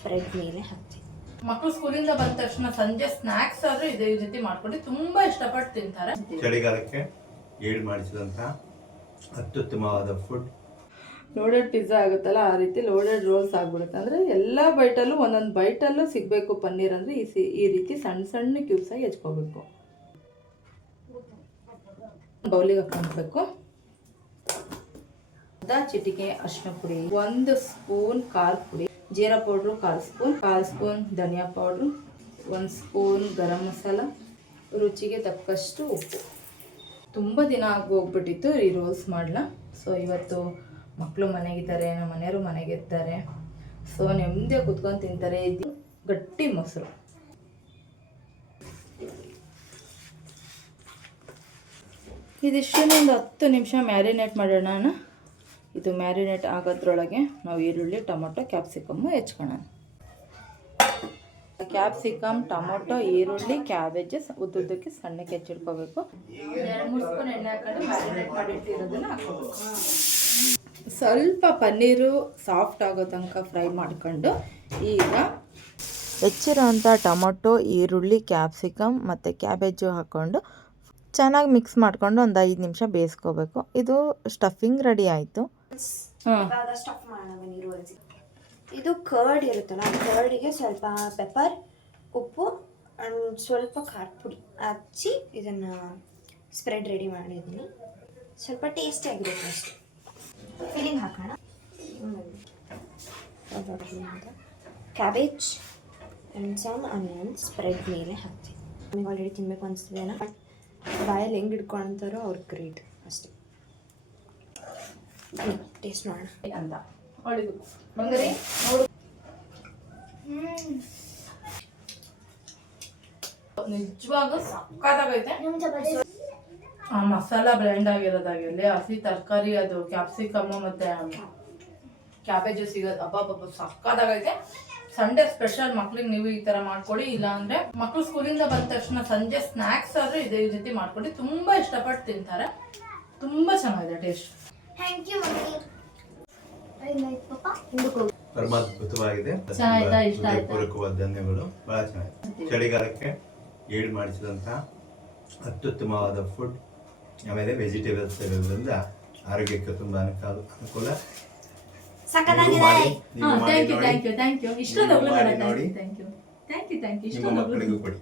Spread ಮೇಲೆ ಹಾಕ್ತೀನಿ. ಮಕ್ಕಳು ಸ್ಕೂಲಿಂದ ಬಂದ ತಕ್ಷಣ ಸಂಜೆ ಸ್ನಾಕ್ಸ್ ಆದ್ರೂ ಇದೇ ರೀತಿ ಮಾಡ್ಕೊಂಡು ತುಂಬಾ ಇಷ್ಟಪಟ್ಟು ತಿಂತಾರೆ. ಚಳಿಗಾಲಕ್ಕೆ ಏಳು ಮಾಡಿಸಿದಂತ ಅತ್ಯುತ್ತಮವಾದ ಫುಡ್. ಲೋಡೆಡ್ ಪಿಜ್ಜಾ ಆಗುತ್ತಲ್ಲ, ಆ ರೀತಿ ಲೋಡೆಡ್ ರೋಲ್ಸ್ ಆಗ್ಬಿಡುತ್ತೆ. ಅಂದರೆ ಎಲ್ಲ ಬೈಟಲ್ಲೂ ಒಂದೊಂದು ಬೈಟಲ್ಲೂ ಸಿಗಬೇಕು ಪನ್ನೀರ್. ಅಂದರೆ ಈ ರೀತಿ ಸಣ್ಣ ಸಣ್ಣ ಕ್ಯೂಬ್ಸಾಗಿ ಹೆಚ್ಕೋಬೇಕು. ಬೌಲಿಗೆ ಹಾಕ್ಕೊಳ್ಬೇಕು. ಅರ್ಧ ಚಿಟಿಕೆ ಅರಿಶಿನ ಪುಡಿ, 1 ಸ್ಪೂನ್ ಖಾರ ಪುಡಿ, ಜೀರಾ ಪೌಡ್ರು 1/4 ಸ್ಪೂನ್ ಧನಿಯಾ ಪೌಡ್ರು, 1 ಸ್ಪೂನ್ ಗರಂ ಮಸಾಲ, ರುಚಿಗೆ ತಕ್ಕಷ್ಟು ಉಪ್ಪು. ತುಂಬ ದಿನ ಆಗೋಗ್ಬಿಟ್ಟಿತ್ತು ಈ ರೋಲ್ಸ್ ಮಾಡಲ. ಸೊ ಇವತ್ತು ಮಕ್ಕಳು ಮನೆಗಿದ್ದಾರೆ, ನಮ್ಮ ಮನೆಯವರು ಮನೆಗಿರ್ತಾರೆ. ಸೊ ನೆಮ್ಮದಿಯಾಗಿ ಕುತ್ಕೊಂಡು ತಿಂತಾರೆ. ಇದು ಗಟ್ಟಿ ಮೊಸರು. ಇದಿಷ್ಟನ್ನು ಒಂದು 10 ನಿಮಿಷ ಮ್ಯಾರಿನೇಟ್ ಮಾಡೋಣ. ಇದು ಮ್ಯಾರಿನೇಟ್ ಆಗೋದ್ರೊಳಗೆ ನಾವು ಈರುಳ್ಳಿ, ಟೊಮೊಟೊ, ಕ್ಯಾಪ್ಸಿಕಮ್ಮು ಹೆಚ್ಕೊಳ್ಳೋಣ. ಕ್ಯಾಪ್ಸಿಕಮ್, ಟೊಮೊಟೊ, ಈರುಳ್ಳಿ, ಕ್ಯಾಬೇಜ್ ಉದ್ದುದ್ದಕ್ಕೆ ಸಣ್ಣಕ್ಕೆ ಹೆಚ್ಚಿಡ್ಕೋಬೇಕು. 2-3 ಸ್ಪೂನ್ ಎಣ್ಣೆ ಹಾಕೊಂಡು ಮ್ಯಾರಿನೇಟ್ ಮಾಡಿಟ್ಟಿರೋದನ್ನ ಹಾಕೋಬೇಕು. ಸ್ವಲ್ಪ ಪನ್ನೀರು ಸಾಫ್ಟ್ ಆಗೋ ತನಕ ಫ್ರೈ ಮಾಡ್ಕೊಂಡು ಈಗ ಹೆಚ್ಚಿರೋಂಥ ಟೊಮೊಟೊ, ಈರುಳ್ಳಿ, ಕ್ಯಾಪ್ಸಿಕಮ್ ಮತ್ತು ಕ್ಯಾಬೇಜು ಹಾಕ್ಕೊಂಡು ಚೆನ್ನಾಗಿ ಮಿಕ್ಸ್ ಮಾಡ್ಕೊಂಡು ಒಂದು 5 ನಿಮಿಷ ಬೇಯಿಸ್ಕೋಬೇಕು. ಇದು ಸ್ಟಫಿಂಗ್ ರೆಡಿ ಆಯಿತು. ಇವಾಗ ಸ್ಟಫ್ ಮಾಡೋಣ ಬನ್ನಿ ರೋಲ್ಸ್. ಇದು ಕರ್ಡ್ ಇರುತ್ತಲ್ಲ, ಕರ್ಡಿಗೆ ಸ್ವಲ್ಪ ಪೆಪ್ಪರ್, ಉಪ್ಪು ಆ್ಯಂಡ್ ಸ್ವಲ್ಪ ಖಾರ ಪುಡಿ ಹಚ್ಚಿ ಇದನ್ನು ಸ್ಪ್ರೆಡ್ ರೆಡಿ ಮಾಡಿದ್ದೀನಿ. ಸ್ವಲ್ಪ ಟೇಸ್ಟಿಯಾಗಿರುತ್ತೆ ಅಷ್ಟೇ. ಫಿಲ್ಲಿಂಗ್ ಹಾಕೋಣ. Cabbage and some onion spread ಮೇಲೆ ಹಾಕ್ತೀನಿ. ನಮಗೆ ಆಲ್ರೆಡಿ ತಿನ್ನಬೇಕು ಅನಿಸ್ತದೇನೋ, ಬಟ್ ಬಾಯಲ್ಲಿ ಹೆಂಗೆ ಹಿಡ್ಕೊಳ್ತಾರೋ ಅವ್ರಿಗೆ ಗ್ರೇಟ್ ಅಷ್ಟೇ. ಟೇಸ್ಟ್ ಮಾಡೋಣ ಅಂತ ಒಳ್ಳೆದು ಬಂದರೆ ನೋಡು. ನಿಜವಾಗೂ ಸಕ್ಕತ್ತಾಗೈತೆ. ಆ ಮಸಾಲ ಬ್ಲೆಂಡ್ ಆಗಿರೋದಾಗಿರಲಿ, ಹಸಿ ತರಕಾರಿ, ಅದು ಕ್ಯಾಪ್ಸಿಕಮ್ಮು ಮತ್ತು ಕ್ಯಾಬೇಜು ಸಿಗೋದು, ಹಬ್ಬ ಸಕ್ಕತ್ತಾಗೈತೆ. ಸಂಡೇ ಸ್ಪೆಷಲ್ ಮಕ್ಳಿಗೆ ನೀವು ಈ ಥರ ಮಾಡ್ಕೊಡಿ. ಇಲ್ಲ ಅಂದರೆ ಮಕ್ಕಳು ಸ್ಕೂಲಿಂದ ಬಂದ ತಕ್ಷಣ ಸಂಜೆ ಸ್ನ್ಯಾಕ್ಸ್ ಆದರೂ ಇದೇ ರೀತಿ ಮಾಡ್ಕೊಂಡು ತುಂಬ ಇಷ್ಟಪಟ್ಟು ತಿಂತಾರೆ. ತುಂಬ ಚೆನ್ನಾಗಿದೆ taste. Thank you mummy. I like papa. ಪರಮಾದ್ಭುತವಾಗಿದೆ. ಪೂರಕವಾದ ಧನ್ಯಗಳು. ಬಹಳ ಚೆನ್ನಾಗಿದೆ. ಚಳಿಗಾಲಕ್ಕೆ ಏಳು ಮಾಡಿಸಿದಂಥ ಅತ್ಯುತ್ತಮವಾದ ಫುಡ್. ಆಮೇಲೆ ವೆಜಿಟೇಬಲ್ಸ್ ಇರೋದ್ರಿಂದ ಆರೋಗ್ಯಕ್ಕೆ ತುಂಬ ಅನುಕೂಲ. Thank you. ಇಷ್ಟೊಂದು ಮಕ್ಕಳಿಗೂ ಕೊಡಿ.